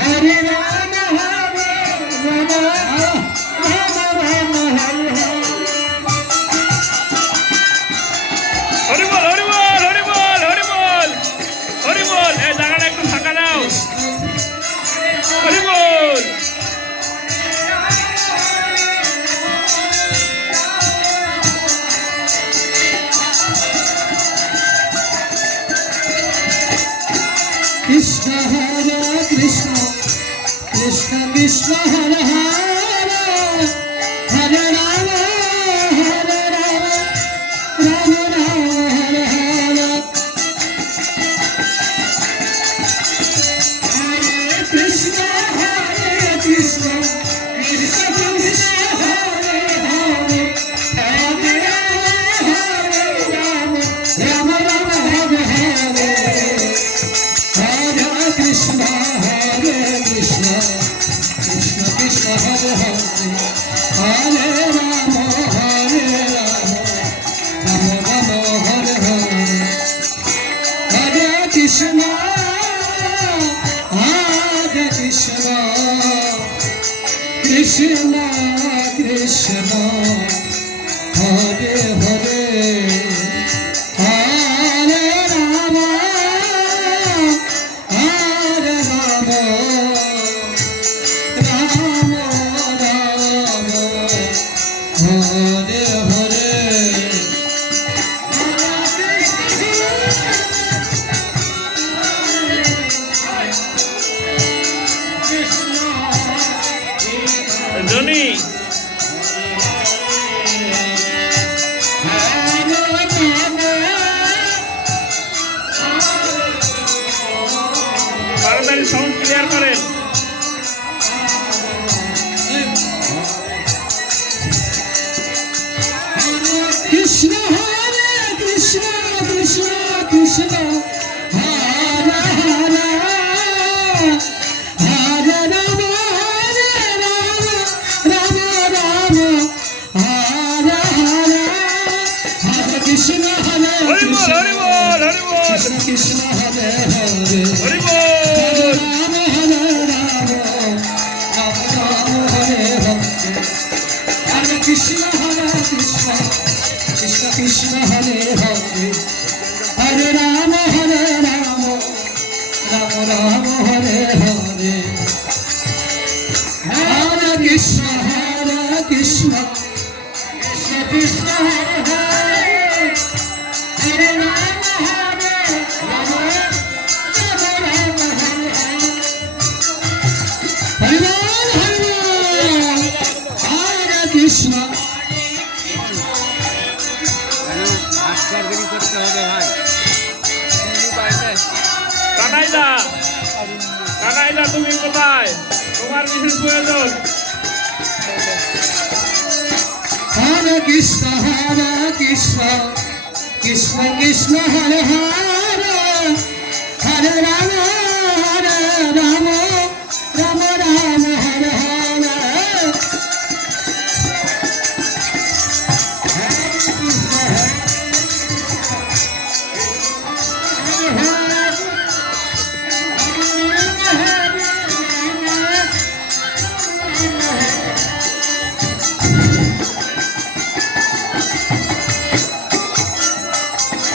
Hare Rama Hare Rama Rama Rama Hare Hare Hari বল হরি বল হরি বল হরি বল হরি বল এই জায়গাটা একটু ফাঁকা দাও হরি বল Krishna Hare Krishna Krishna Krishna Hare Hare Hare Rama Hare Rama Rama Rama Hare Hare Hare Krishna Hare Krishna Krishna Krishna Hare Hare Hare Rama Rama Rama Hare Hare Hare Krishna Hare Krishna Krishna Krishna Hare Hare Hare Rama Hare Rama Rama Rama Hare Hare Hare Krishna Krishna Krishna Hare Hare Hare Rama Hare Rama Rama Rama Hare Hare Johnny তাড়াতাড়ি sound clear করেন Krishna Hare Krishna Krishna Krishna Hare Hare Hare Rama Hare Rama Rama Rama Hare Hare Hare Krishna Hare Hari বল Krishna Hari বল হরি বল Krishna Krishna Hare Hare Hari বল Rama Hare Rama Rama Rama Hare Hare Hare Krishna Hare Krishna Krishna Krishna Hare Hare Hare Rama Hare Rama Rama Rama Hare Hare Hare Krishna Hare Krishna Krishna Krishna Hare Hare Hare Rama Hare Rama Rama Rama Hare Hare Hare Hare Krishna কানাইদা কানাইদা তুমি কোথায় তোমার বিশেষ প্রয়োজন Hare Krishna Krishna Krishna Hare Hare Hare Rama Rama Rama Rama Hare Hare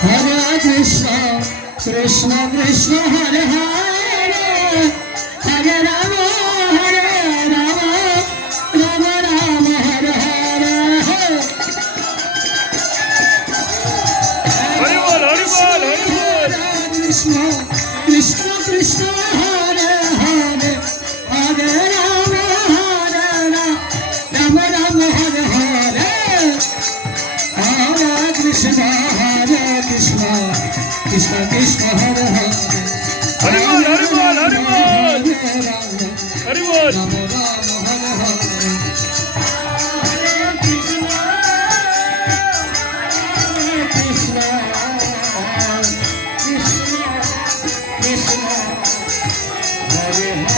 Hare Krishna Krishna Krishna Hare Hare Hare Rama Rama Rama Rama Hare Hare Hari বল হরি বল হরি বল Krishna Krishna Krishna Hare Hare Hare Rama Rama Rama Hare Hare Hare Krishna Krishna Krishna Hare Hare Hari বল হরি বল হরি বল হরি বল Rama Rama Hare Hare Hare Krishna Krishna Krishna Krishna Hare Hare